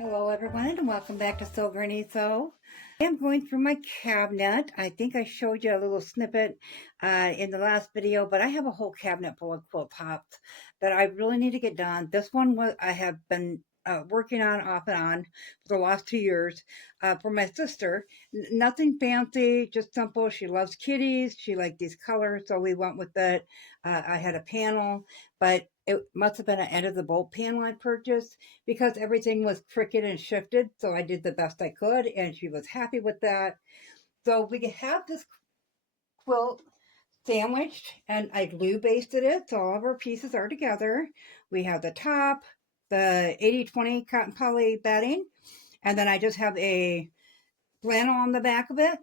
Hello everyone and welcome back to Sew Granny Sew. I am going through my cabinet. I think I showed you a little snippet in the last video, but I have a whole cabinet full of quilt tops that I really need to get done. This one I have been working on off and on for the last 2 years for my sister. Nothing fancy, just simple. She loves kitties. She liked these colors, so we went with it. I had a panel, but it must have been an end of the bolt panel I purchased because everything was crooked and shifted. So I did the best I could, and she was happy with that. So we have this quilt sandwiched, and I glue basted it, so all of our pieces are together. We have the top, the 80/20 cotton poly batting, and then I just have a flannel on the back of it.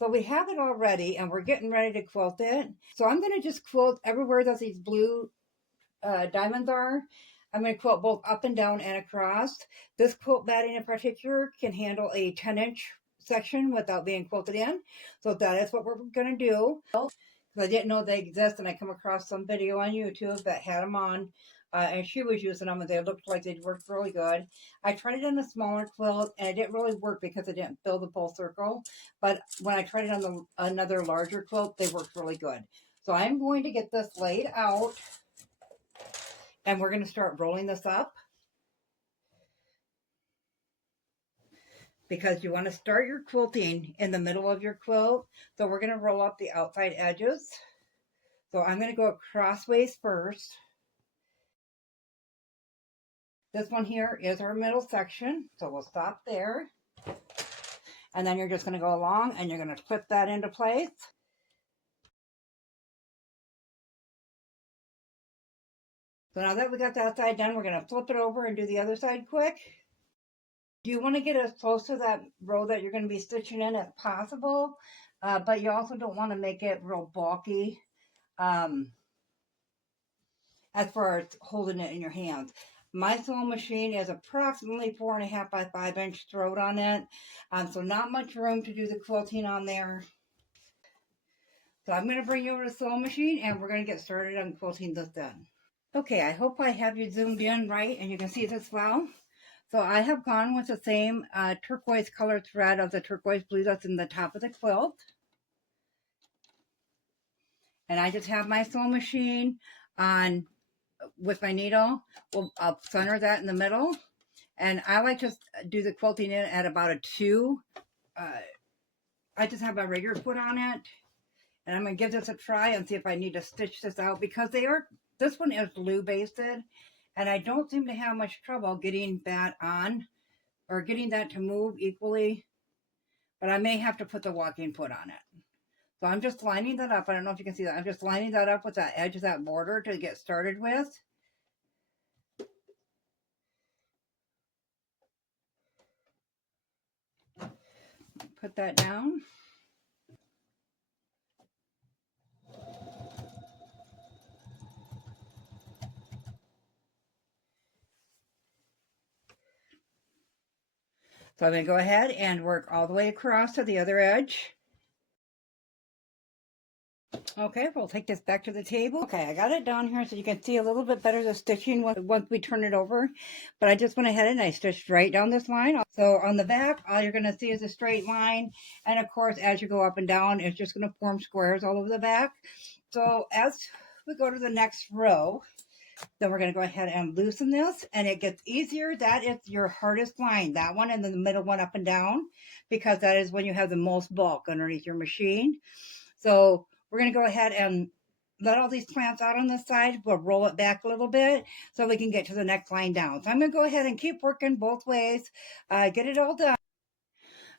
So we have it all ready, and we're getting ready to quilt it. So I'm going to just quilt everywhere that these blue diamonds are. I'm going to quilt both up and down and across. This quilt batting in particular can handle a 10-inch section without being quilted in. So that is what we're going to do. I didn't know they exist, and I come across some video on YouTube that had them on, and she was using them, and they looked like they'd worked really good. I tried it on a smaller quilt, and it didn't really work because it didn't fill the full circle. But when I tried it on another larger quilt, they worked really good. So I'm going to get this laid out, and we're going to start rolling this up. Because you want to start your quilting in the middle of your quilt. So we're going to roll up the outside edges. So I'm going to go crossways first. This one here is our middle section, so we'll stop there. And then you're just going to go along and you're going to clip that into place. So now that we got that side done, we're going to flip it over and do the other side quick. You want to get as close to that row that you're going to be stitching in as possible, but you also don't want to make it real bulky as far as holding it in your hands. My sewing machine is approximately 4.5 by 5 inch throat on it, so not much room to do the quilting on there. So I'm going to bring you over to the sewing machine, and we're going to get started on quilting this in. Okay, I hope I have you zoomed in right and you can see this well. So I have gone with the same turquoise color thread of the turquoise blue that's in the top of the quilt. And I just have my sewing machine on with my needle. I'll center that in the middle. And I like to do the quilting in at about a 2. I just have my regular foot on it. And I'm going to give this a try and see if I need to stitch this out, because this one is glue basted. And I don't seem to have much trouble getting that on or getting that to move equally. But I may have to put the walking foot on it. So I'm just lining that up. I don't know if you can see that. I'm just lining that up with that edge of that border to get started with. Put that down. So I'm going to go ahead and work all the way across to the other edge. Okay, we'll take this back to the table. Okay, I got it down here so you can see a little bit better the stitching once we turn it over. But I just went ahead and I stitched right down this line. So on the back, all you're going to see is a straight line. And of course, as you go up and down, it's just going to form squares all over the back. So as we go to the next row, then we're going to go ahead and loosen this, and it gets easier. That is your hardest line, that one, and then the middle one up and down, because that is when you have the most bulk underneath your machine. So we're going to go ahead and let all these clamps out on this side. We'll roll it back a little bit so we can get to the next line down. So I'm going to go ahead and keep working both ways, get it all done.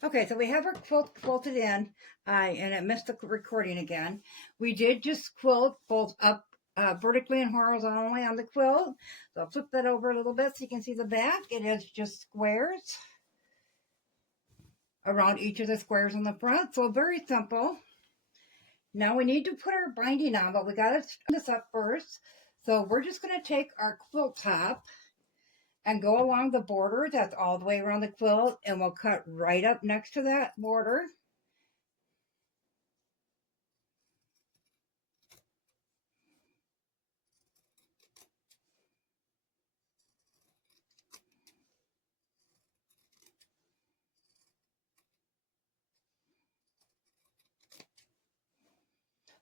Okay, so we have our quilt quilted in, and it missed the recording again. We did just quilt both up vertically and horizontally on the quilt. So I'll flip that over a little bit so you can see the back. It is just squares around each of the squares on the front. So very simple. Now we need to put our binding on, but we got to start this up first. So we're just going to take our quilt top and go along the border that's all the way around the quilt, and we'll cut right up next to that border.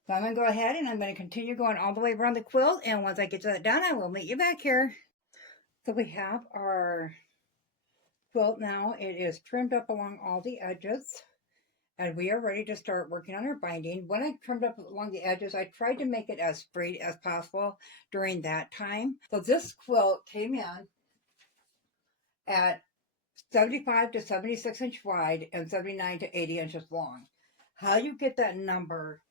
So I'm going to go ahead and I'm going to continue going all the way around the quilt. And once I get that done, I will meet you back here. So we have our quilt now. It is trimmed up along all the edges. And we are ready to start working on our binding. When I trimmed up along the edges, I tried to make it as straight as possible during that time. So this quilt came in at 75 to 76 inch wide and 79 to 80 inches long. How you get that number,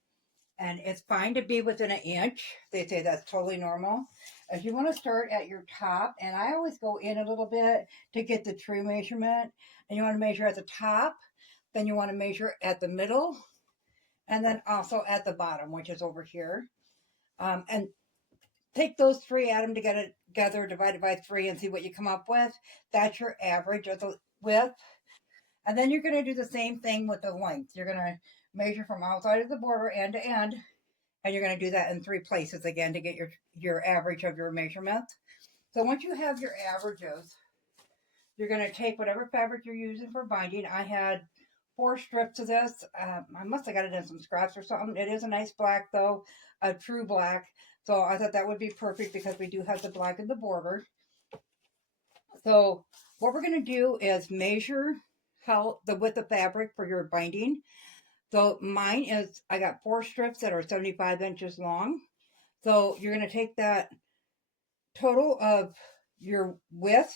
and it's fine to be within an inch. They say that's totally normal. If you want to start at your top, and I always go in a little bit to get the true measurement, and you want to measure at the top, then you want to measure at the middle, and then also at the bottom, which is over here. And take those three, add them together, divide it by 3, and see what you come up with. That's your average of the width. And then you're going to do the same thing with the length. You're going to measure from outside of the border end to end, and you're going to do that in 3 places again to get your average of your measurement. So once you have your averages, you're going to take whatever fabric you're using for binding. I had 4 strips of this. I must have got it in some scraps or something. It is a nice black though, a true black. So I thought that would be perfect because we do have the black in the border. So what we're going to do is measure how the width of fabric for your binding. So mine is, I got 4 strips that are 75 inches long. So you're going to take that total of your width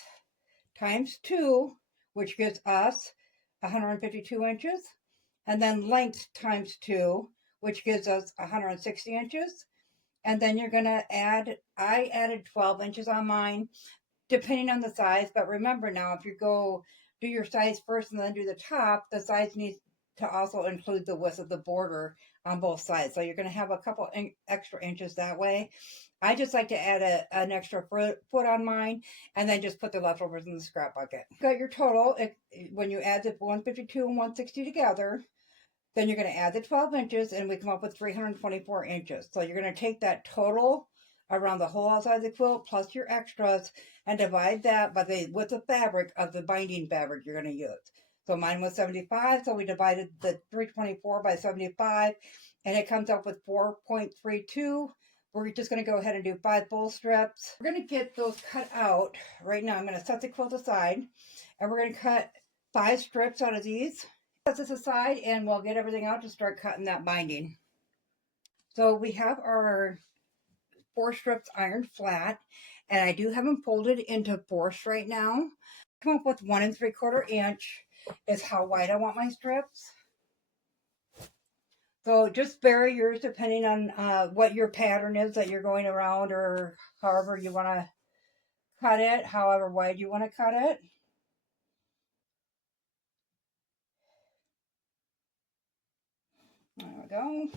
times 2, which gives us 152 inches. And then length times 2, which gives us 160 inches. And then you're going to add, I added 12 inches on mine, depending on the size. But remember now, if you go do your size first and then do the top, the size needs to also include the width of the border on both sides. So you're going to have a couple extra inches that way. I just like to add an extra foot on mine and then just put the leftovers in the scrap bucket. Got your total. When you add the 152 and 160 together, then you're going to add the 12 inches and we come up with 324 inches. So you're going to take that total around the whole outside of the quilt plus your extras and divide that by the width of fabric of the binding fabric you're going to use. So mine was 75, so we divided the 324 by 75 and it comes up with 4.32. We're just going to go ahead and do 5 full strips. We're going to get those cut out. Right now I'm going to set the quilt aside and we're going to cut 5 strips out of these. Set this aside and we'll get everything out to start cutting that binding. So we have our 4 strips ironed flat, and I do have them folded into 4ths right now. Come up with 1 3/4 inch is how wide I want my strips. So just vary yours depending on what your pattern is that you're going around, or however you want to cut it, however wide you want to cut it. There we go.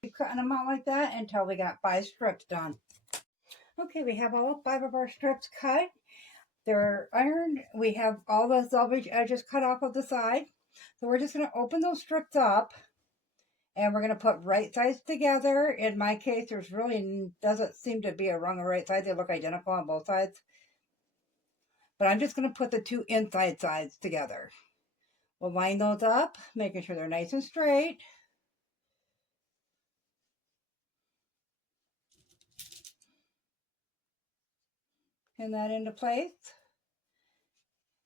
Keep cutting them out like that until we got 5 strips done. Okay, we have all 5 of our strips cut. They're ironed. We have all the selvage edges cut off of the side. So we're just going to open those strips up and we're going to put right sides together. In my case, there's really doesn't seem to be a wrong or right side. They look identical on both sides. But I'm just going to put the 2 inside sides together. We'll line those up, making sure they're nice and straight. Pin that into place.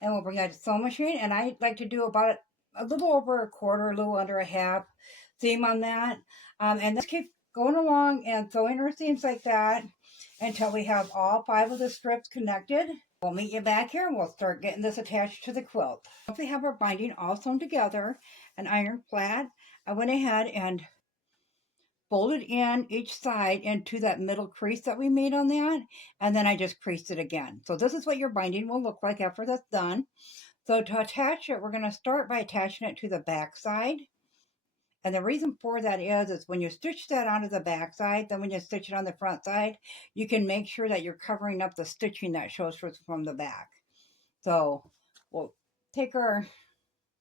And we'll bring that to sewing machine. And I like to do about a little over a quarter, a little under a half seam on that. And just keep going along and sewing our seams like that until we have all 5 of the strips connected. We'll meet you back here and we'll start getting this attached to the quilt. Once we have our binding all sewn together and ironed flat, I went ahead and folded in each side into that middle crease that we made on that, and then I just creased it again. So this is what your binding will look like after that's done. So to attach it, we're going to start by attaching it to the back side. And the reason for that is when you stitch that onto the back side, then when you stitch it on the front side, you can make sure that you're covering up the stitching that shows from the back. So we'll take our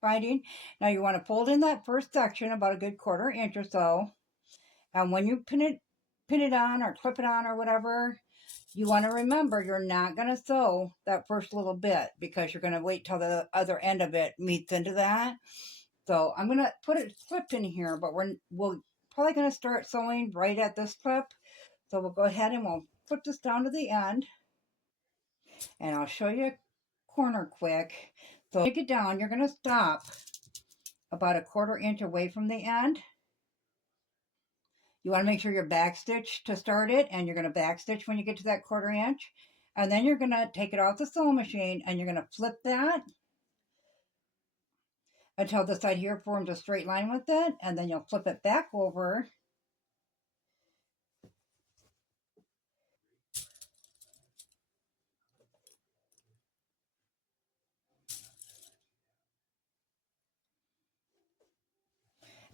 binding. Now you want to fold in that first section about a good 1/4 inch or so. And when you pin it on or clip it on or whatever, you want to remember you're not going to sew that first little bit because you're going to wait till the other end of it meets into that. So I'm going to put it flipped in here, but we'll probably going to start sewing right at this clip. So we'll go ahead and we'll flip this down to the end. And I'll show you a corner quick. So take it down, you're going to stop about a 1/4 inch away from the end. You want to make sure you're backstitch to start it, and you're going to backstitch when you get to that 1/4 inch. And then you're going to take it off the sewing machine and you're going to flip that until the side here forms a straight line with it, and then you'll flip it back over.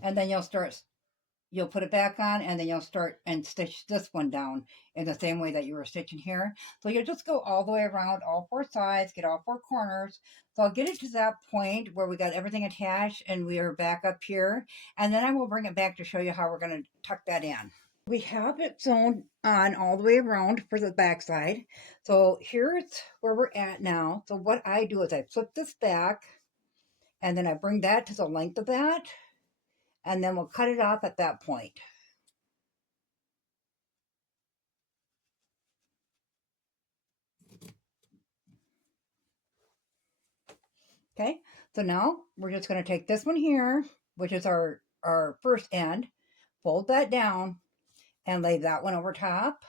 And then you'll put it back on, and then you'll start and stitch this one down in the same way that you were stitching here. So you'll just go all the way around all 4 sides, get all 4 corners. So I'll get it to that point where we got everything attached and we are back up here. And then I will bring it back to show you how we're going to tuck that in. We have it sewn on all the way around for the back side. So here's where we're at now. So what I do is I flip this back and then I bring that to the length of that. And then we'll cut it off at that point. Okay, so now we're just going to take this one here, which is our first end, fold that down, and lay that one over top.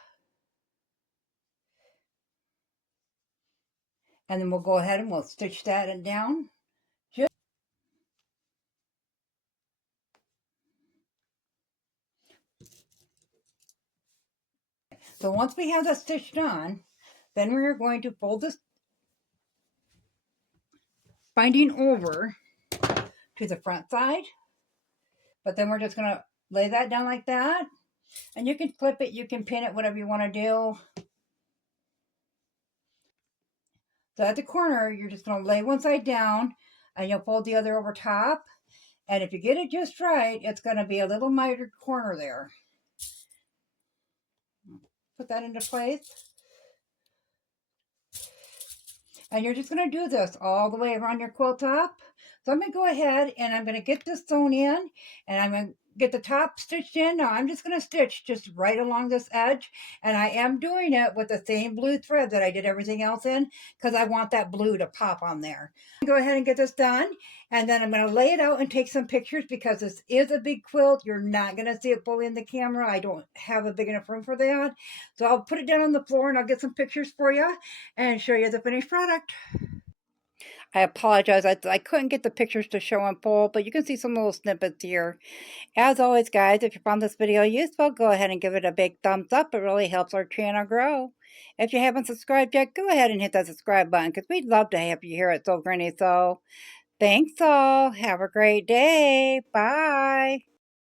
And then we'll go ahead and we'll stitch that down. So once we have that stitched on, then we're going to fold this binding over to the front side. But then we're just going to lay that down like that. And you can flip it, you can pin it, whatever you want to do. So at the corner, you're just going to lay one side down and you'll fold the other over top. And if you get it just right, it's going to be a little mitered corner there. Put that into place. And you're just going to do this all the way around your quilt top. So I'm going to go ahead and I'm going to get this sewn in, and I'm going to get the top stitched in. Now I'm just going to stitch just right along this edge, and I am doing it with the same blue thread that I did everything else in because I want that blue to pop on there. Go ahead and get this done, and then I'm going to lay it out and take some pictures because this is a big quilt. You're not going to see it fully in the camera. I don't have a big enough room for that. So I'll put it down on the floor and I'll get some pictures for you and show you the finished product. I apologize. I couldn't get the pictures to show in full, but you can see some little snippets here. As always, guys, if you found this video useful, go ahead and give it a big thumbs up. It really helps our channel grow. If you haven't subscribed yet, go ahead and hit that subscribe button because we'd love to have you here at Sew Granny Sew. Thanks all. Have a great day. Bye.